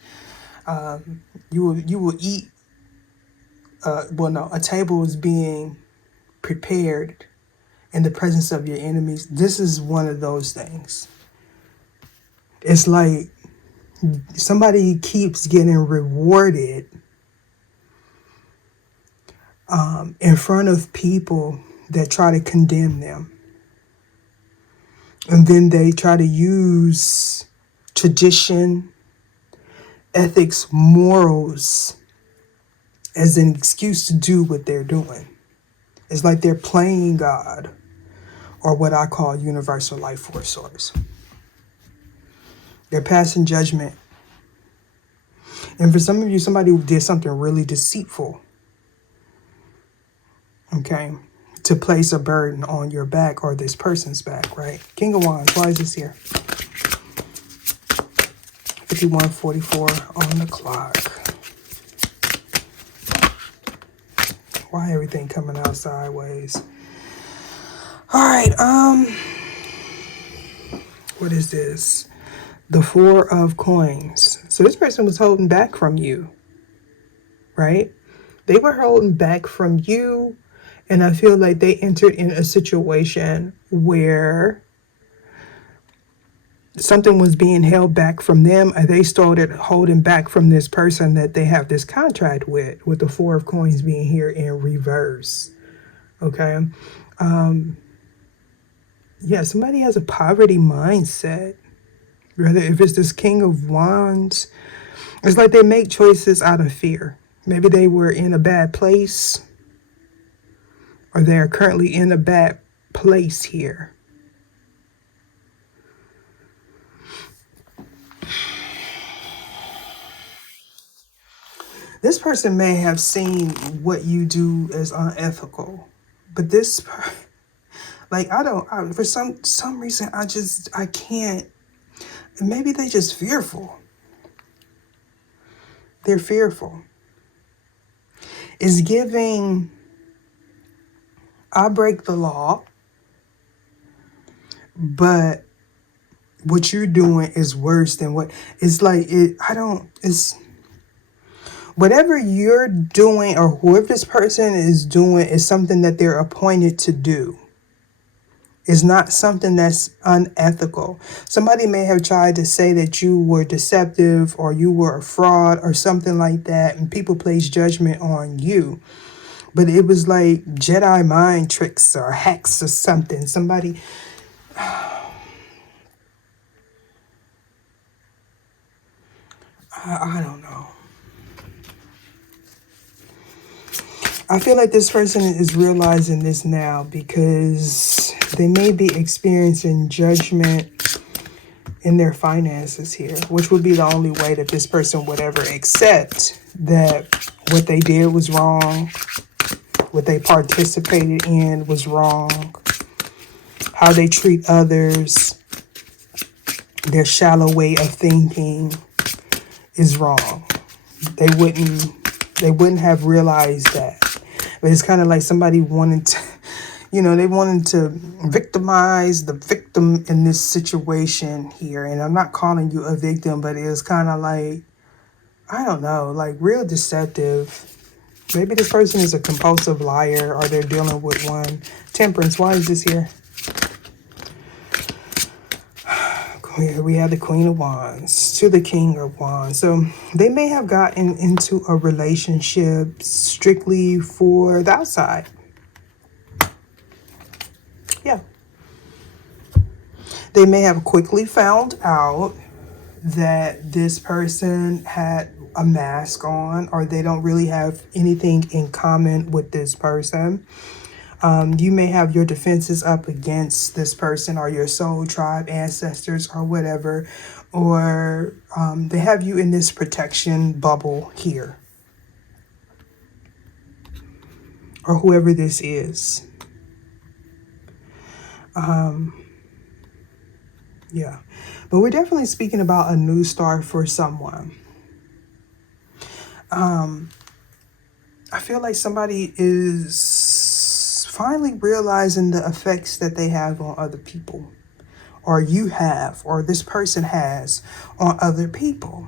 You will eat. A table is being prepared in the presence of your enemies. This is one of those things. It's like somebody keeps getting rewarded in front of people that try to condemn them. And then they try to use tradition, ethics, morals as an excuse to do what they're doing. It's like they're playing God, or what I call universal life force source. They're passing judgment. And for some of you, somebody did something really deceitful, okay, to place a burden on your back or this person's back, right? King of Wands, why is this here? 51:44 on the clock. Why everything coming out sideways? All right, what is this? The Four of Coins. So this person was holding back from you, right? They were holding back from you, and I feel like they entered in a situation where something was being held back from them, and they started holding back from this person that they have this contract with the Four of Coins being here in reverse. Okay. Yeah, somebody has a poverty mindset. Rather, if it's this King of Wands, it's like they make choices out of fear. Maybe they were in a bad place, or they're currently in a bad place here. This person may have seen what you do as unethical, but for some reason, I can't. Maybe they just fearful. They're fearful. It's giving, I break the law, but what you're doing is worse than what, it's like, it's, whatever you're doing or whoever this person is doing is something that they're appointed to do. It's not something that's unethical. Somebody may have tried to say that you were deceptive or you were a fraud or something like that, and people placed judgment on you. But it was like Jedi mind tricks or hacks or something. Somebody... I don't know. I feel like this person is realizing this now because they may be experiencing judgment in their finances here, which would be the only way that this person would ever accept that what they did was wrong, what they participated in was wrong, how they treat others, their shallow way of thinking is wrong. They wouldn't have realized that. But it's kind of like somebody wanted to, they wanted to victimize the victim in this situation here. And I'm not calling you a victim, but it was kind of like I don't know, like real deceptive. Maybe this person is a compulsive liar or they're dealing with one. Temperance, why is this here? We have the Queen of Wands to the King of Wands. So they may have gotten into a relationship strictly for the outside. Yeah. They may have quickly found out that this person had a mask on, or they don't really have anything in common with this person. You may have your defenses up against this person or your soul tribe, ancestors, or whatever, or they have you in this protection bubble here, or whoever this is. Yeah, but we're definitely speaking about a new start for someone. I feel like somebody is finally realizing the effects that they have on other people, or you have, or this person has on other people.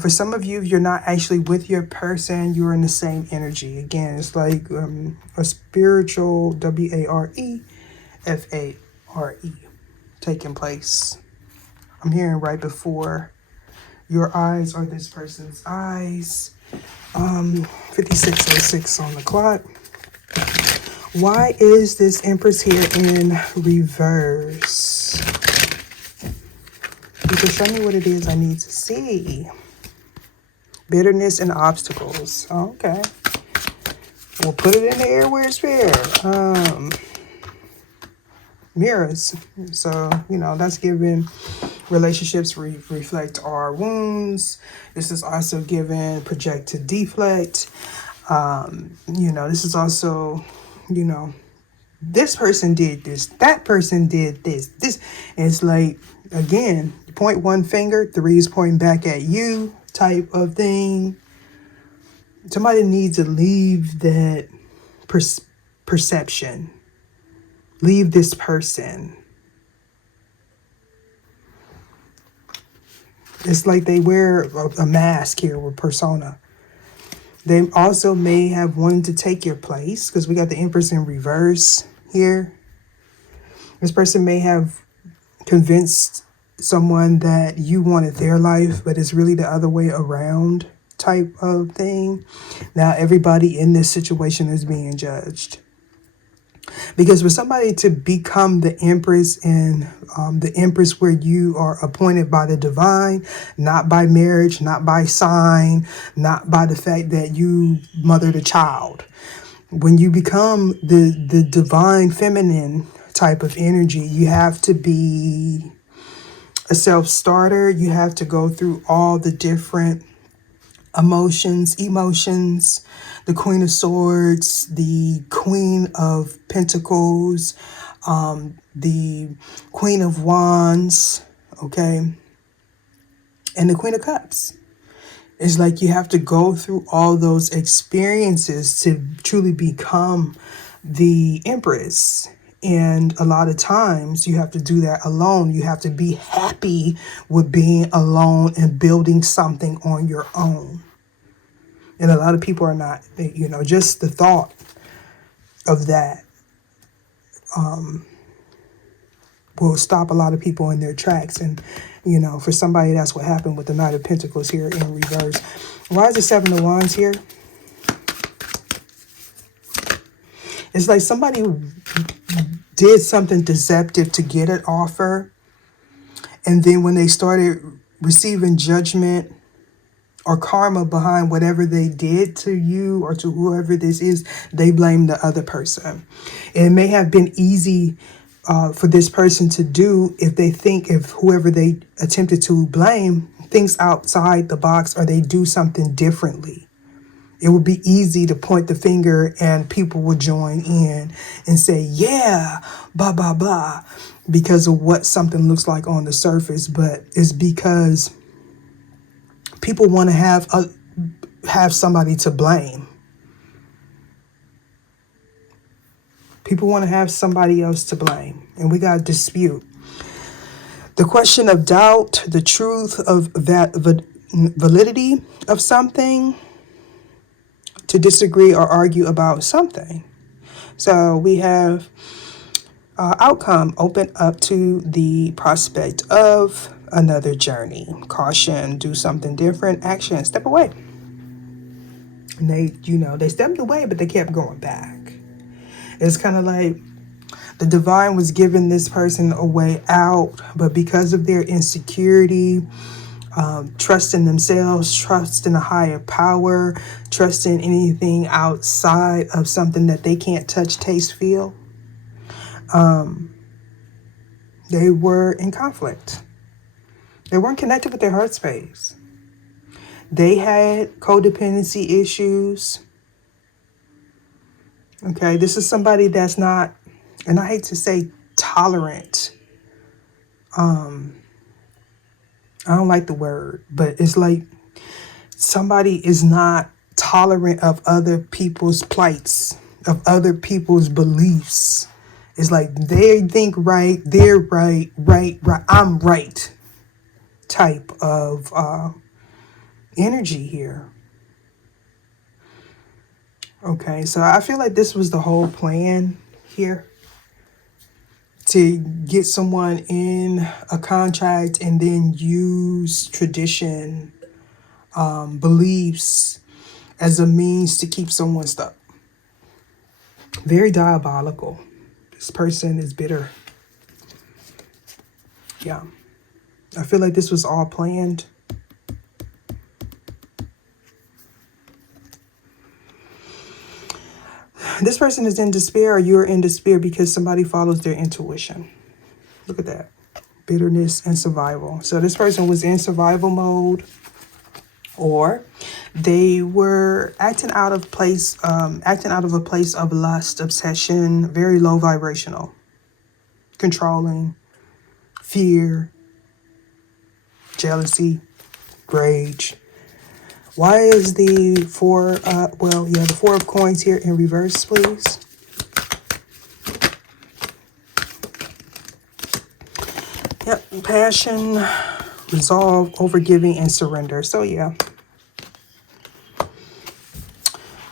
For some of you, you're not actually with your person, you're in the same energy. Again, it's like a spiritual WAREFARE taking place. I'm hearing right before your eyes or this person's eyes. 56:06 on the clock. Why is this Empress here in reverse? You can show me what it is I need to see. Bitterness and obstacles. Okay. We'll put it in the air where it's fair. Mirrors. So, that's giving relationships reflect our wounds. This is also giving project to deflect. This is also, this person did this, that person did this. And it's like, again, point one finger, three is pointing back at you type of thing. Somebody needs to leave that perception. Leave this person. It's like they wear a mask here with persona. They also may have wanted to take your place because we got the Empress in reverse here. This person may have convinced someone that you wanted their life, but it's really the other way around type of thing. Now everybody in this situation is being judged. Because for somebody to become the Empress and the Empress where you are appointed by the divine, not by marriage, not by sign, not by the fact that you mothered a child. When you become the divine feminine type of energy, you have to be a self-starter. You have to go through all the different emotions, the Queen of Swords, the Queen of Pentacles, the Queen of Wands, okay, and the Queen of Cups. It's like you have to go through all those experiences to truly become the Empress. And a lot of times you have to do that alone. You have to be happy with being alone and building something on your own. And a lot of people are not, just the thought of that will stop a lot of people in their tracks. And, for somebody, that's what happened with the Knight of Pentacles here in reverse. Why is the Seven of Wands here? It's like somebody did something deceptive to get an offer. And then when they started receiving judgment or karma behind whatever they did to you or to whoever this is, they blame the other person. And it may have been easy for this person to do if whoever they attempted to blame thinks outside the box or they do something differently. It would be easy to point the finger and people would join in and say, yeah, blah, blah, blah, because of what something looks like on the surface. But it's because people want to have somebody to blame. People want to have somebody else to blame. And we got to dispute. The question of doubt, the truth of that validity of something, to disagree or argue about something. So we have outcome open up to the prospect of another journey. Caution, do something different. Action, step away. And they stepped away, but they kept going back. It's kind of like the divine was giving this person a way out, but because of their insecurity, trust in themselves, trust in a higher power, trust in anything outside of something that they can't touch, taste, feel, they were in conflict. They weren't connected with their heart space. They had codependency issues. Okay, this is somebody that's not, and I hate to say tolerant. I don't like the word, but it's like somebody is not tolerant of other people's plights, of other people's beliefs. It's like they think right, they're right, I'm right type of energy here. Okay, so I feel like this was the whole plan here, to get someone in a contract and then use tradition, beliefs as a means to keep someone stuck. Very diabolical. This person is bitter. Yeah. I feel like this was all planned. This person is in despair, or you're in despair because somebody follows their intuition. Look at that. Bitterness and survival. So this person was in survival mode, or they were acting out of a place of lust, obsession, very low vibrational, controlling, fear, jealousy, rage. Why is the the Four of Coins here in reverse, please? Yep, passion, resolve, overgiving, and surrender. So yeah.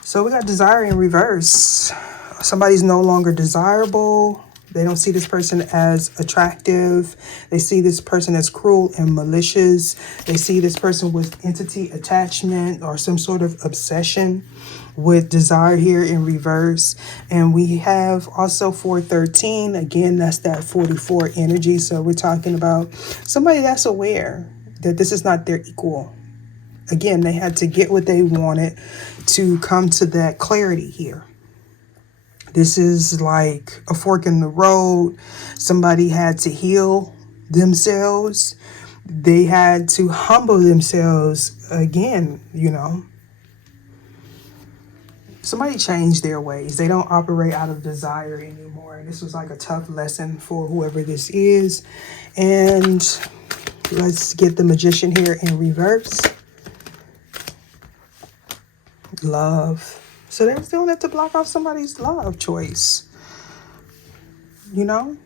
So we got desire in reverse. Somebody's no longer desirable. They don't see this person as attractive. They see this person as cruel and malicious. They see this person with entity attachment or some sort of obsession with desire here in reverse. And we have also 413. Again, that's that 44 energy. So we're talking about somebody that's aware that this is not their equal. Again, they had to get what they wanted to come to that clarity here. This is like a fork in the road. Somebody had to heal themselves. They had to humble themselves again, Somebody changed their ways. They don't operate out of desire anymore. This was like a tough lesson for whoever this is. And let's get the Magician here in reverse. Love. So they're doing it to block off somebody's love choice. They didn't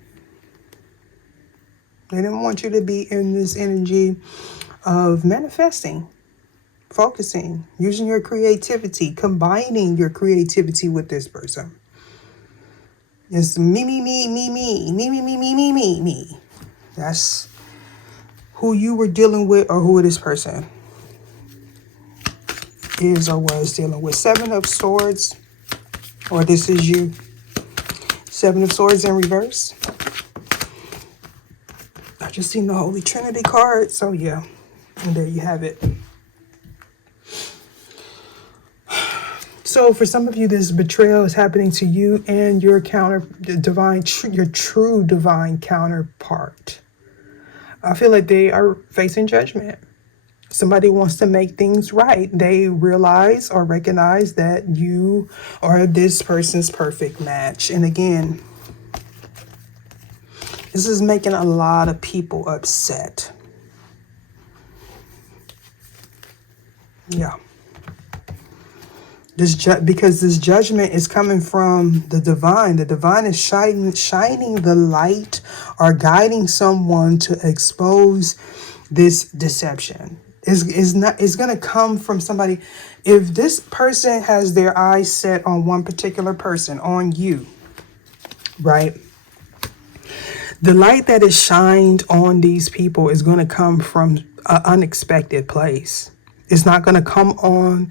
want you to be in this energy of manifesting, focusing, using your creativity, combining your creativity with this person. It's me, me, me, me, me, me, me, me, me, me, me, me. That's who you were dealing with, or who this person is or was dealing with. 7 of Swords, or this is you. 7 of Swords in reverse. I just seen the Holy Trinity card, so yeah. And there you have it. So for some of you, this betrayal is happening to you and your your true divine counterpart. I feel like they are facing judgment. Somebody wants to make things right. They realize or recognize that you are this person's perfect match. And again, this is making a lot of people upset. Yeah. Because this judgment is coming from the divine. The divine is shining the light or guiding someone to expose this deception. It's going to come from somebody. If this person has their eyes set on one particular person, on you, right? The light that is shined on these people is going to come from an unexpected place. It's not going to come on.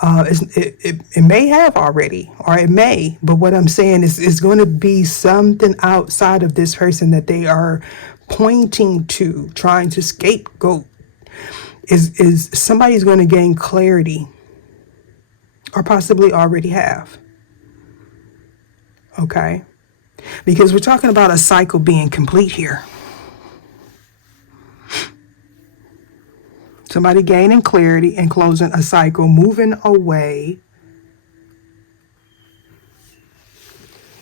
It may have already, or it may, but what I'm saying is it's going to be something outside of this person that they are pointing to, trying to scapegoat. Is somebody's going to gain clarity, or possibly already have. Okay? Because we're talking about a cycle being complete here. Somebody gaining clarity and closing a cycle, moving away.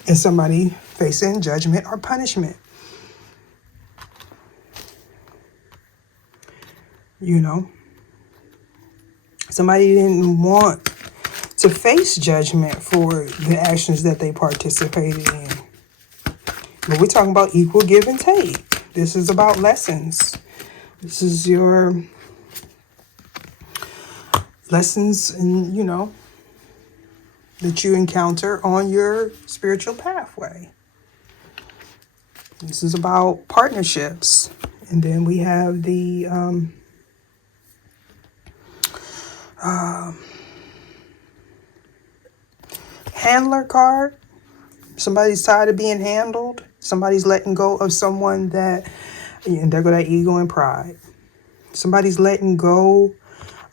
And somebody facing judgment or punishment. You know, somebody didn't want to face judgment for the actions that they participated in. But we're talking about equal give and take. This is about lessons. This is your lessons, and you know, that you encounter on your spiritual pathway. This is about partnerships. And then we have the handler card. Somebody's tired of being handled. Somebody's letting go of someone that, and there go that ego and pride. Somebody's letting go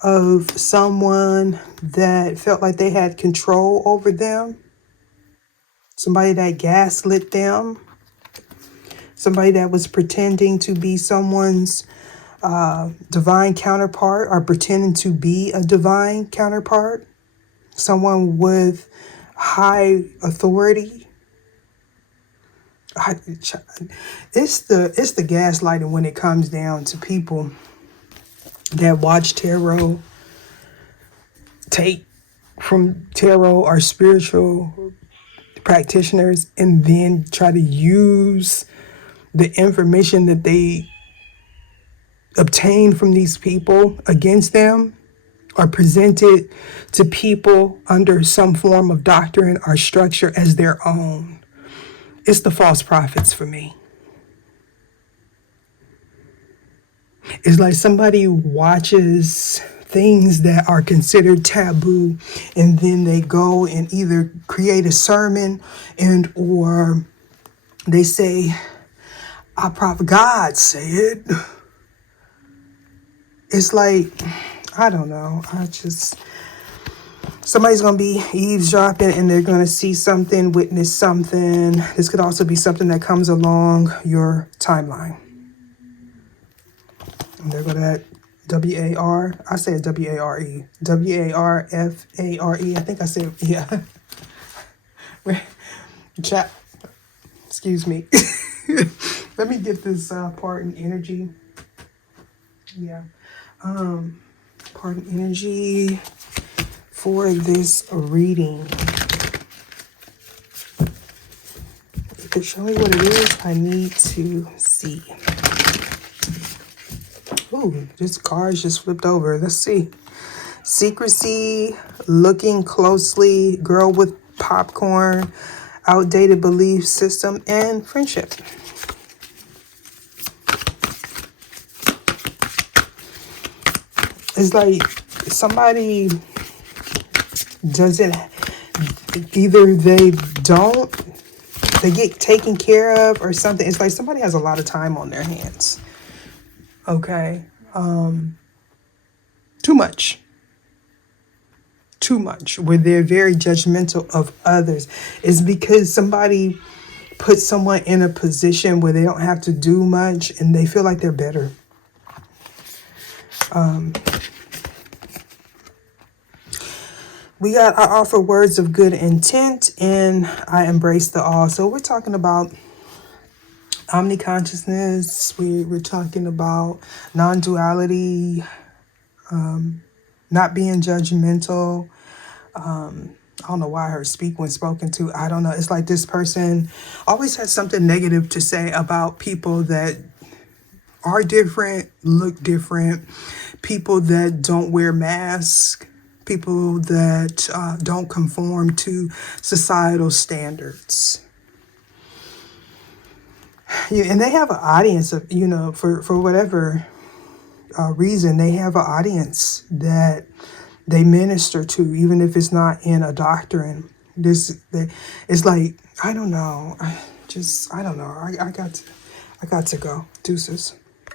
of someone that felt like they had control over them. Somebody that gaslit them. Somebody that was pretending to be someone's divine counterpart, or pretending to be a divine counterpart. Someone with high authority. It's the gaslighting when it comes down to people that watch tarot, take from tarot or spiritual practitioners, and then try to use the information that they obtain from these people against them, or present it to people under some form of doctrine or structure as their own. It's the false prophets for me. It's like somebody watches things that are considered taboo, and then they go and either create a sermon and or they say, "I prophet God said." It's like, I don't know. Somebody's going to be eavesdropping and they're going to see something, witness something. This could also be something that comes along your timeline. And they're going to W-A-R. I said W-A-R-E. W-A-R-F-A-R-E. I think I said, yeah. Chat. Excuse me. Let me get this part in energy. Yeah. Part in energy for this reading. To show me what it is, I need to see. Ooh, this card just flipped over. Let's see. Secrecy, looking closely, girl with popcorn, outdated belief system, and friendship. It's like somebody doesn't, either they get taken care of or something. It's like somebody has a lot of time on their hands. Okay. Too much, where they're very judgmental of others. It's because somebody puts someone in a position where they don't have to do much and they feel like they're better. I offer words of good intent, and I embrace the all. So we're talking about omniconsciousness. We're talking about non-duality, not being judgmental, I don't know why I heard speak when spoken to. I don't know. It's like this person always has something negative to say about people that are different, look different, people that don't wear masks, people that don't conform to societal standards. Yeah, and they have an audience of, for whatever reason, they have an audience that they minister to, even if it's not in a doctrine. It's like, I don't know. I don't know. I got to go. Deuces.